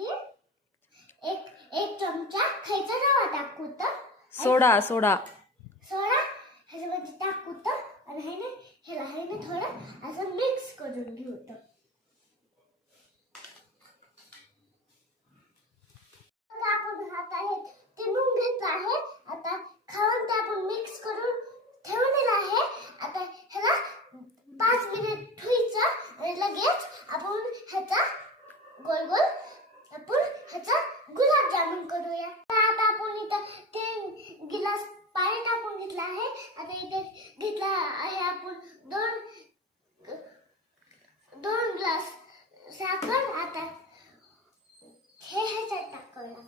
ह्याच्यामध्ये एक एक चमचा खायचा रवा टाकू तर सोडा सोडा ह्याच्यामध्ये टाकू तर आणि ह्याला थोडं असं मिक्स करून घेऊ तर आपण आता हे तिळून घेतलं आहे. आता खाऊन ते आपण मिक्स करून ठेवलेलं आहे. आता ह्याला 5 मिनिट ठेवायचं आणि लगेच आपण ह्याचा गोल गोल गुलाबजामुन करूया. आता आपण इथं 3 गिलास पाणी टाकून घेतलं आहे. आता इथे घेतला आहे आपण 2 ग्लास साखर. आता हे ह्याच्यात टाकूया.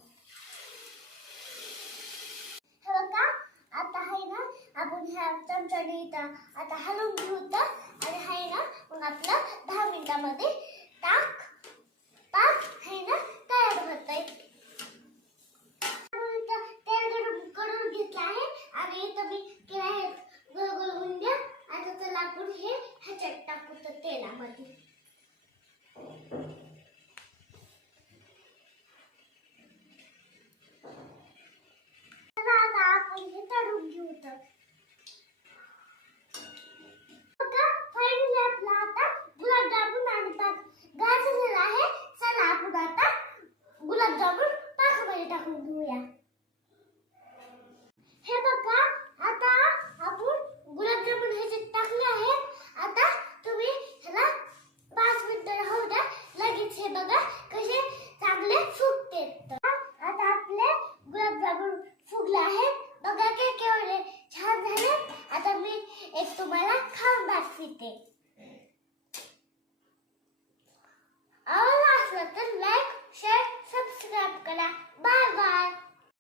हे बघा आता आहे ना आपण ह्या चमच्याने इथं आता हलवून घेऊ तर आणि आहे ना मग आपलं 10 मिनिटांमध्ये पाक आहे ना तयार होतंय. तेल गरम करून घेतलं आहे आणि इथं मी केळ्यात गोल गोल गुंड्या. आता चला आपण हे ह्याच्यात टाकू तर तेलामध्ये. आता आपण हे तळून घेऊ तर बघा फायनली आपला आता गुलाबजामुन आणि पाक गार झालेला आहे. चला आपण आता गुलाबजामुन पाकामध्ये टाकून घेऊया. हे बघा आता आपण गुलाबजामुन ह्याच्यात टाकले आहे. आता तुम्ही ह्याला 5 मिनिटं राहू द्या. लगेच हे बघा कसे चांगले फुगते. आता आपले गुलाबजामुन फुगले आहेत. बघा केवढे छान झाले. आता मी एक तुम्हाला खाऊन दाखवते.